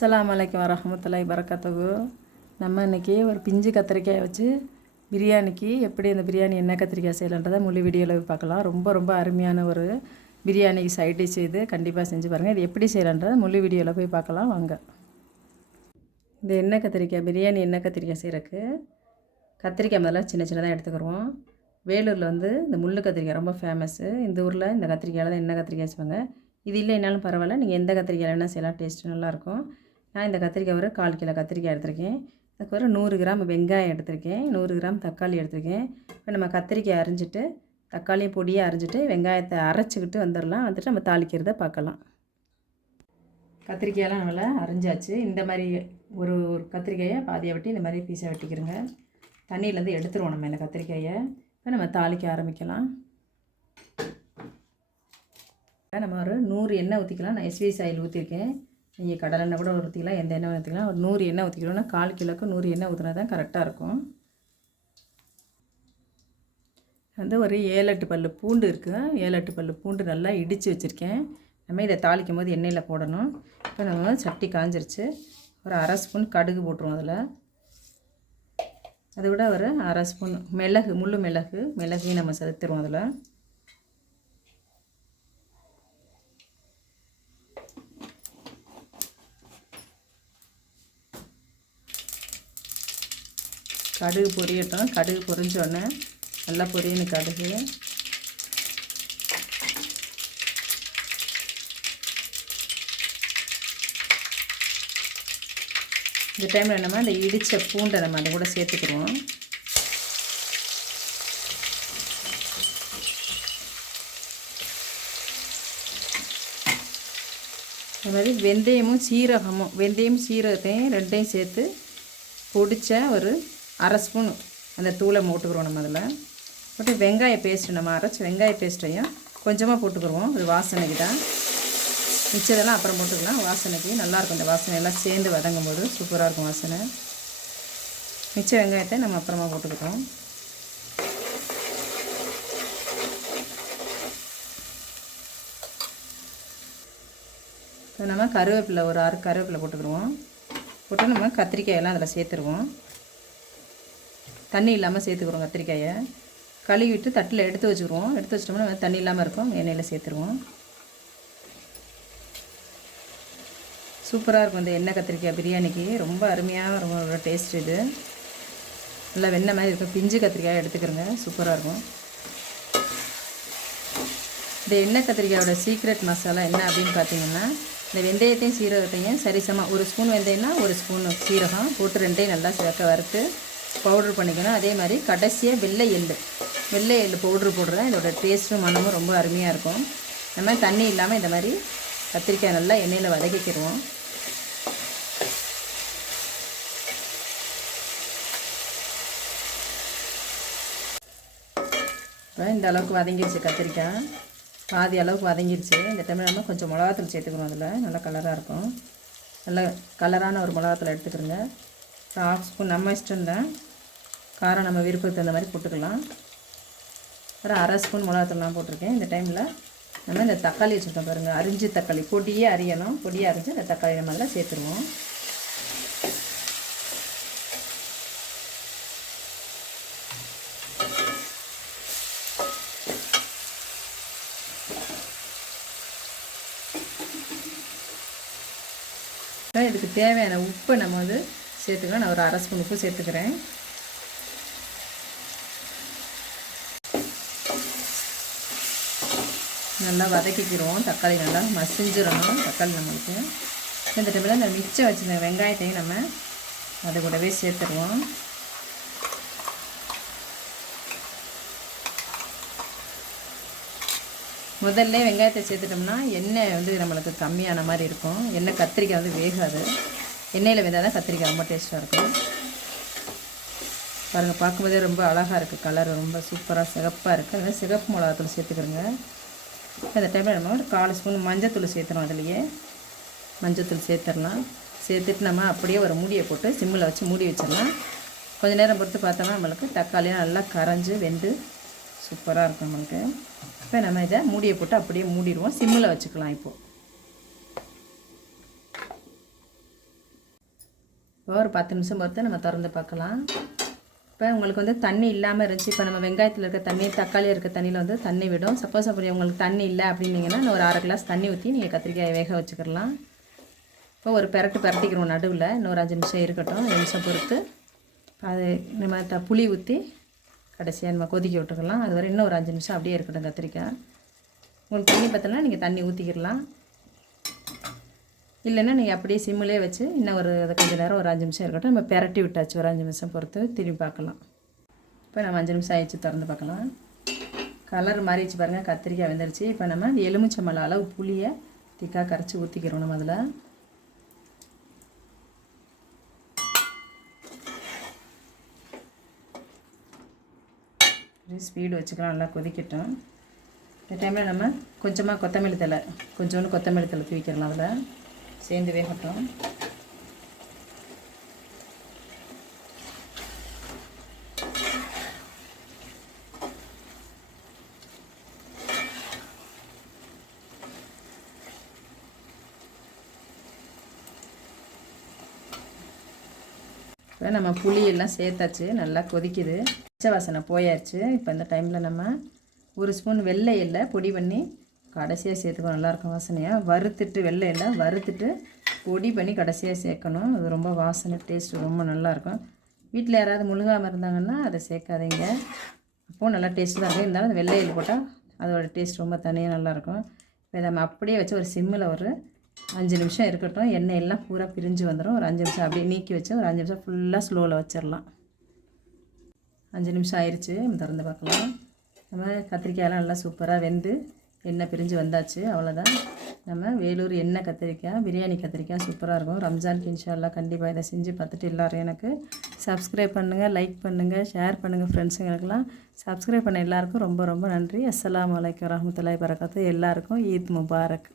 அஸ்ஸலாமு அலைக்கும் வரஹ்மத்துல்லாஹி வரகாத்துஹு. நம்ம இன்றைக்கி ஒரு பிஞ்சு கத்திரிக்காயை வச்சு பிரியாணிக்கு எப்படி இந்த பிரியாணி என்ன கத்திரிக்காய் செய்யலான்றதை முழு வீடியோவில் பார்க்கலாம். ரொம்ப ரொம்ப அருமையான ஒரு பிரியாணிக்கு சைட் டிஷ் இது. கண்டிப்பாக செஞ்சு பாருங்கள். இது எப்படி செய்யலான்றதை முழு வீடியோவில் போய் பார்க்கலாம் வாங்க. இந்த எண்ணெய் கத்திரிக்காய் பிரியாணி எண்ணெய் கத்திரிக்காய் செய்கிறக்கு கத்திரிக்காய் முதல்ல சின்ன சின்னதாக எடுத்துக்கிடுவோம். வேலூரில் இந்த முள் கத்திரிக்காய் ரொம்ப ஃபேமஸ்ஸு. இந்த ஊரில் இந்த கத்திரிக்காயில் தான் எண்ணெய் கத்திரிக்காய் செய்வாங்க. இது இல்லைனாலும் பரவாயில்ல, நீங்கள் எந்த கத்திரிக்காய் வேணால் செய்யலாம், டேஸ்ட்டு நல்லாயிருக்கும். நான் இந்த கத்திரிக்காய் ஒரு 1/4 கிலோ கத்திரிக்காய் எடுத்திருக்கேன். அதுக்கு ஒரு 100 கிராம் வெங்காயம் எடுத்திருக்கேன், 100 கிராம் தக்காளி எடுத்திருக்கேன். இப்போ நம்ம கத்திரிக்காய் அரிஞ்சிட்டு தக்காளியை பொடியாக அரிஞ்சிட்டு வெங்காயத்தை அரைச்சிக்கிட்டு வந்துடலாம். வந்துட்டு நம்ம தாளிக்கிறத பார்க்கலாம். கத்திரிக்காயெல்லாம் நல்லா அரிஞ்சாச்சு. இந்த மாதிரி ஒரு கத்திரிக்காயை பாதியை வெட்டி இந்த மாதிரி பீஸாக வெட்டிக்கிறோங்க. தண்ணியிலேருந்து எடுத்துருவோம் நம்ம இந்த கத்திரிக்காயை. இப்போ நம்ம தாளிக்க ஆரம்பிக்கலாம். நம்ம ஒரு 100 எண்ணெய் ஊற்றிக்கலாம். நான் எஸ்விஎஸ் ஆயில் ஊற்றிருக்கேன். நீங்கள் கடலெண்ணெய் கூட ஊற்றிக்கலாம், எந்த எண்ணெய் ஊற்றிக்கலாம். ஒரு 100 எண்ணெய் ஊற்றிக்கணும்னா 1/4 கிலோக்கு 100 எண்ணெய் ஊற்றினா தான் கரெக்டாக இருக்கும். ஒரு 7-8 பல் பூண்டு இருக்குது. 7-8 பல் பூண்டு நல்லா இடித்து வச்சுருக்கேன். நம்ம இதை தாளிக்கும் போது எண்ணெயில் போடணும். இப்போ நம்ம சட்டி காஞ்சிருச்சு. ஒரு 1/2 ஸ்பூன் கடுகு போட்டுருவோம். அதில் அதை விட ஒரு 1/2 ஸ்பூன் மிளகு, முள் மிளகையும் நம்ம சேர்த்துருவோம். அதில் கடுகு பொரியட்டும். கடுகு பொரிஞ்சோடனே நல்லா பொரியணும் கடுகு. இந்த டைமில் நம்ம அந்த இடித்த பூண்டை நம்ம அதை கூட சேர்த்துக்கிடுவோம். அது மாதிரி வெந்தயமும் சீரகத்தையும் ரெண்டையும் சேர்த்து பொடிச்ச ஒரு 1/2 ஸ்பூன் அந்த தூளை போட்டுக்கிறோம். நம்ம அதில் போட்டு வெங்காய பேஸ்ட்டு நம்ம அரைச்சி வெங்காய பேஸ்ட்டையும் கொஞ்சமாக போட்டுக்கிடுவோம். அது வாசனைக்கு தான். மிச்சதெல்லாம் அப்புறம் போட்டுக்கலாம். வாசனைக்கு நல்லாயிருக்கும். இந்த வாசனை எல்லாம் சேர்ந்து வதங்கும் போது சூப்பராக இருக்கும் வாசனை. மிச்ச வெங்காயத்தை நம்ம அப்புறமா போட்டுக்கிறோம். இப்போ நம்ம கருவேப்பிலை ஒரு 6 கருவேப்பிலை போட்டுக்கிடுவோம். போட்டு நம்ம கத்திரிக்காயெல்லாம் அதில் சேர்த்துருவோம். தண்ணி இல்லாமல் சேர்த்துக்கிறோம். கத்திரிக்காயை கழுவிட்டு தட்டில் எடுத்து வச்சுக்கிடுவோம். எடுத்து வச்சிட்டோம்னா தண்ணி இல்லாமல் இருக்கும். எண்ணெயில் சேர்த்துருவோம். சூப்பராக இருக்கும் இந்த எண்ணெய் கத்திரிக்காய் பிரியாணிக்கு. ரொம்ப அருமையாக ரொம்ப டேஸ்ட். இது நல்லா வெண்ணெய் மாதிரி இருக்கும். பிஞ்சு கத்திரிக்காய் எடுத்துக்கிறோங்க. சூப்பராக இருக்கும். இந்த எண்ணெய் கத்திரிக்காயோட சீக்ரெட் மசாலா என்ன அப்படின்னு பார்த்தீங்கன்னா, இந்த வெந்தயத்தையும் சீரகத்தையும் சரிசமாக 1 ஸ்பூன் வெந்தயம்னா 1 ஸ்பூன் சீரகம் போட்டு ரெண்டையும் நல்லா சேர்க்க வறுத்து பவுட்ரு பண்ணிக்கணும். அதே மாதிரி கடைசியாக வெள்ளை எள்ளு பவுட்ரு போடுறேன். இதோட டேஸ்ட்டும் மனமும் ரொம்ப அருமையாக இருக்கும். நம்ம தண்ணி இல்லாமல் இந்த மாதிரி கத்திரிக்காய் நல்லா எண்ணெயில் வதக்கிக்கிடுவோம். இப்போ இந்த அளவுக்கு வதங்கிடுச்சு கத்திரிக்காய். பாதி அளவுக்கு வதங்கிடுச்சு. இந்த டைமில் நம்ம கொஞ்சம் மிளகாத்தூள் சேர்த்துக்கிறோம். அதில் நல்லா கலராக இருக்கும். நல்ல கலரான ஒரு மிளகாத்தூள் எடுத்துக்கிறோங்க. 1/2 ஸ்பூன் நம்ம இஷ்டம் தான். காரம் நம்ம விருப்பத்துக்கு தகுந்த மாதிரி போட்டுக்கலாம். ஒரு 1/2 ஸ்பூன் மிளகாத்தூள் நான் போட்டிருக்கேன். இந்த டைமில் நம்ம இந்த தக்காளி வச்சுருக்கோம் பாருங்கள். அரிஞ்சு தக்காளி பொடியே அரியணும். பொடியை அரிஞ்சு இந்த தக்காளி நம்ம அதில் சேர்த்துருவோம். இதுக்கு தேவையான உப்பு நம்ம சேர்த்துக்கலாம். நான் ஒரு 1/2 ஸ்பூன் உப்பு சேர்த்துக்கிறேன். நல்லா வதக்கிக்கிறோம். தக்காளி நல்லா மசிஞ்சிடணும். தக்காளி நம்மளுக்கு இந்த டைமில் இந்த மிச்சம் வச்சுருந்த வெங்காயத்தையும் நம்ம அதை கூடவே சேர்த்துருவோம். முதல்ல வெங்காயத்தை சேர்த்துட்டோம்னா எண்ணெய் நம்மளுக்கு கம்மியான மாதிரி இருக்கும். எண்ணெய் கத்திரிக்காய் வேகாது. எண்ணெயில் வெந்தால் தான் கத்திரிக்காய் ரொம்ப டேஸ்ட்டாக இருக்கும். பாருங்கள், பார்க்கும்போதே ரொம்ப அழகாக இருக்குது. கலர் ரொம்ப சூப்பராக சிகப்பாக இருக்குது. அதனால் சிகப்பு மிளகாத்தூள் சேர்த்துக்கிறோங்க. அந்த டைமில் நம்ம ஒரு 1/4 ஸ்பூன் மஞ்சத்தூள் சேர்த்துறோம். அதுலேயே மஞ்சத்தூள் சேர்த்துடலாம். சேர்த்துட்டு நம்ம அப்படியே ஒரு மூடியை போட்டு சிம்மில் வச்சு மூடி வச்சிடலாம். கொஞ்சம் நேரம் பொறுத்து பார்த்தோம்னா நம்மளுக்கு தக்காளியாக நல்லா கரைஞ்சி வெந்து சூப்பராக இருக்கும் நம்மளுக்கு. இப்போ நம்ம இதை மூடியை போட்டு அப்படியே மூடிடுவோம். சிம்மில் வச்சுக்கலாம். இப்போது ஒரு 10 நிமிஷம் பொறுத்து நம்ம திறந்து பார்க்கலாம். இப்போ உங்களுக்கு வந்து தண்ணி இல்லாமல் இருந்துச்சு, இப்போ நம்ம வெங்காயத்தில் இருக்க தண்ணி தக்காளி இருக்க தண்ணியில் வந்து தண்ணி விடும். சப்போஸ் அப்படி உங்களுக்கு தண்ணி இல்லை அப்படின்னீங்கன்னா ஒரு 1/2 கிளாஸ் தண்ணி ஊற்றி நீங்கள் கத்திரிக்காயை வேக வச்சுக்கிடலாம். இப்போ ஒரு பரட்டிக்கிறோம் நடுவில். இன்னொரு 5 நிமிஷம் இருக்கட்டும். 5 நிமிஷம் பொறுத்து அது நம்ம புளி ஊற்றி கடைசியாக நம்ம கொதிக்க விட்டுக்கலாம். அது வரை இன்னும் ஒரு 5 நிமிஷம் அப்படியே இருக்கட்டும் கத்திரிக்காய். உங்களுக்கு தண்ணி பற்றலாம் நீங்கள் தண்ணி ஊற்றிக்கிடலாம். இல்லைன்னா நீங்கள் அப்படியே சிம்மிலே வச்சு இன்னும் ஒரு கொஞ்சம் நேரம் ஒரு 5 நிமிஷம் இருக்கட்டும். நம்ம பெரட்டி விட்டாச்சு. ஒரு 5 நிமிஷம் பொறுத்து திரும்பி பார்க்கலாம். இப்போ நம்ம 5 நிமிஷம் ஆயிடுச்சு, திறந்து பார்க்கலாம். கலர் மாறிடுச்சு பாருங்கள், கத்திரிக்காய் வெந்துருச்சு. இப்போ நம்ம எலுமிச்சம்பழம் அளவு புளியை திக்காக கரைச்சி ஊற்றிக்கிறோம். நம்ம அதில் ஸ்பீடு வச்சுக்கலாம், நல்லா கொதிக்கட்டும். இந்த டைமில் நம்ம கொஞ்சமாக கொத்தமல்லி தழை கொஞ்சோண்டு கொத்தமல்லி தழை தூக்கிடலாம். அதில் சேர்ந்து வேகட்டும். இப்போ நம்ம புளியெல்லாம் சேர்த்தாச்சு, நல்லா கொதிக்குது, பச்சை வாசனை போயாச்சு. இப்போ இந்த டைமில் நம்ம 1 ஸ்பூன் வெள்ளை எண்ணெய் பொடி பண்ணி கடைசியாக சேர்த்துக்கணும். நல்லாயிருக்கும் வாசனையாக. வறுத்துட்டு வெள்ளை எண்ணெய் வறுத்துட்டு பொடி பண்ணி கடைசியாக சேர்க்கணும். அது ரொம்ப வாசனை டேஸ்ட்டு ரொம்ப நல்லாயிருக்கும். வீட்டில் யாராவது முழுகாமல் இருந்தாங்கன்னா அதை சேர்க்காதீங்க, அப்போது நல்லா டேஸ்ட்டு தான் இருக்கும். இருந்தாலும் வெள்ளை எண்ணெய் போட்டால் அதோடய டேஸ்ட் ரொம்ப தனியாக நல்லாயிருக்கும். இப்போ நம்ம அப்படியே வச்சு ஒரு சிம்மில் ஒரு 5 நிமிஷம் இருக்கட்டும். எண்ணெய் எல்லாம் பூரா பிரிஞ்சு வந்துடும். ஒரு 5 நிமிஷம் அப்படியே நீக்கி வச்சு ஒரு 5 நிமிஷம் ஃபுல்லாக ஸ்லோவில் வச்சிடலாம். 5 நிமிஷம் ஆயிடுச்சு, நம்ம திறந்து பார்க்கலாம். நம்ம கத்திரிக்காயெல்லாம் நல்லா சூப்பராக வெந்து எண்ணெய் பிரிஞ்சு வந்தாச்சு. அவ்வளோதான். நம்ம வேலூர் எண்ணெய் கத்திரிக்காய் பிரியாணி கத்திரிக்காய் சூப்பராக இருக்கும். ரம்ஜானுக்கு இன்ஷா அல்லாஹ் கண்டிப்பாக இதை செஞ்சு பார்த்துட்டு எல்லோரும் எனக்கு சப்ஸ்கிரைப் பண்ணுங்கள், லைக் பண்ணுங்கள், ஷேர் பண்ணுங்கள். ஃப்ரெண்ட்ஸுங்களுக்கெல்லாம் சப்ஸ்கிரைப் பண்ண எல்லாருக்கும் ரொம்ப ரொம்ப நன்றி. அஸ்ஸலாமு அலைக்கும் வரஹ்மத்துல்லாஹி வபரகாத்துஹு. எல்லாருக்கும் ஈத் முபாரக்.